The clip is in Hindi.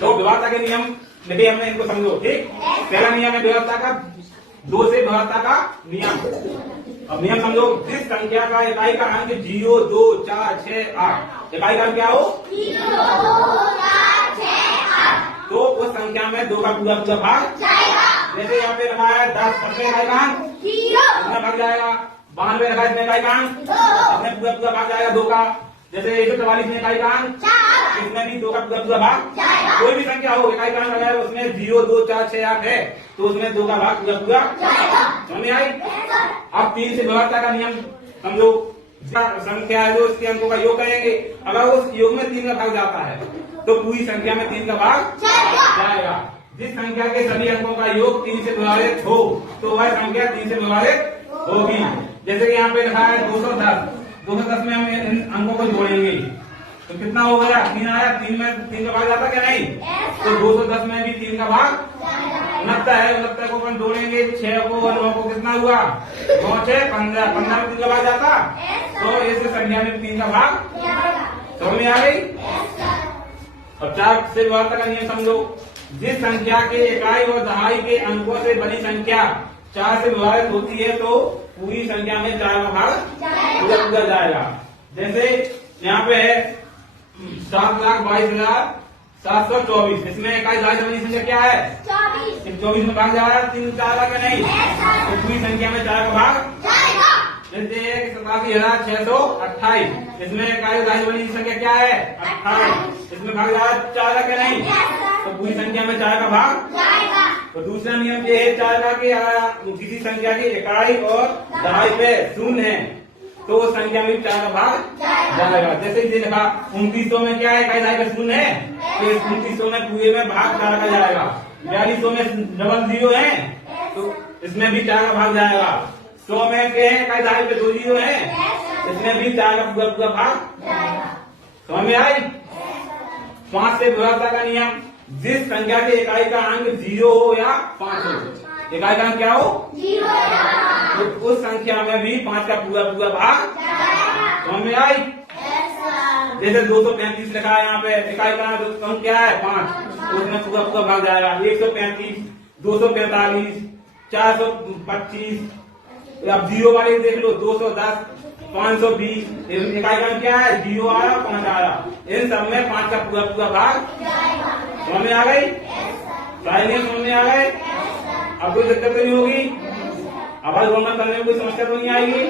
तो व्यवस्था के नियम देखिए हमने इनको समझो। ठीक, पहला नियम है व्यवस्था का, 2 से व्यवस्था का नियम। अब नियम समझो, जिस संख्या का इकाई का अंक 0, 2, 4, 6, 8 इकाई का अंक क्या हो 0, 2, 4, 6, 8 तो उस संख्या में 2 का पूरा पूरा भाग जाएगा। जैसे यहाँ पे रखा है 10 अपने इकाई का अंक 0 इसमें भाग जाएगा, 92 रखा है इसमें इकाई का अंक 2 अपने पूरा पूरा भाग जाएगा 2 का। जैसे 144 में इकाई का अंक 4 इसमें भी 2 का पूरा पूरा भाग जाएगा। कोई भी संख्या हो इकाई का अंक अगर उसमें 0, 2, 4, 6, 8 है तो उसमें 2 का भाग पूरा पूरा जाएगा। समझ में आई। अब 3 से व्यवस्था का नियम समझो, संख्या है जो उसके अंकों का योग करेंगे, अगर उस योग में 3 का भाग जाता है तो पूरी संख्या में 3 का भाग जाएगा। जिस संख्या के सभी अंकों का योग 3 से विभाजित हो तो वह संख्या 3 से विभाजित होगी। जैसे कि यहाँ पे लिखा है 210, 210 में हम इन अंकों को जोड़ेंगे तो कितना हो गया 3 आया, 3 में 3 का भाग जाता क्या नहीं, तो 210 में भी 3 का भाग 69 है, 69 को अपन जोड़ेंगे 6 को और 9 को कितना हुआ 9, 6, 15, 15 में 3 का भाग जाता तो इस संख्या में 3 का भाग समझ में आ गई। अब 4 से व्यवस्था का नियम समझो, जिस संख्या के इकाई और दहाई के अंकों से बड़ी संख्या 4 से विभाजित होती है तो पूरी संख्या में 4 का भाग पूरा पूरा जाएगा। जैसे यहाँ पे है 7,22,724, इसमें इकाई दहाई से बड़ी संख्या क्या है 24 में भाग जा रहा है 3 4 का क्या नहीं, तो पूरी संख्या में 4 का भाग। जैसे 87,628, इसमें इकाई दहाई से बड़ी संख्या क्या है 28, इसमें भाग जा रहा है 4 का क्या नहीं, तो पूरी संख्या में 4 का भाग। तो दूसरा नियम ये है 4 का कि किसी संख्या की इकाई और दहाई पे शून्य है तो उस संख्या में 4 का भाग जाएगा। जैसे ये लिखा 2900 में क्या है इकाई दहाई पे शून्य है तो 2900 में पूरे में भाग 4 का जाएगा। 4200 में डबल 0 है तो इसमें भी 4 का भाग जाएगा। 100 में क्या है इकाई दहाई पे 2 0 है इसमें भी 4 का पूरा पूरा भाग समझ में आई। 5 से व्यवस्था का नियम, जिस संख्या के इकाई का अंक 0 हो या 5 हो, इकाई का अंक क्या हो 0 तो उस संख्या में भी 5 का पूरा पूरा भाग समझ में आई। जैसे 235 लिखा है यहाँ पे इकाई का अंक क्या है 5, उसमें पूरा पूरा भाग जाएगा। 135, 245, 425, अब 0 वाले देख लो 210, 520, इकाई का अंक क्या है 0 आया 5 आया, इन सब में 5 का पूरा पूरा भाग समझ में आ गई। सारे नियम समझ में आ गए, अब कोई दिक्कत नहीं होगी, अब होमवर्क करने में कोई समस्या तो नहीं आएगी।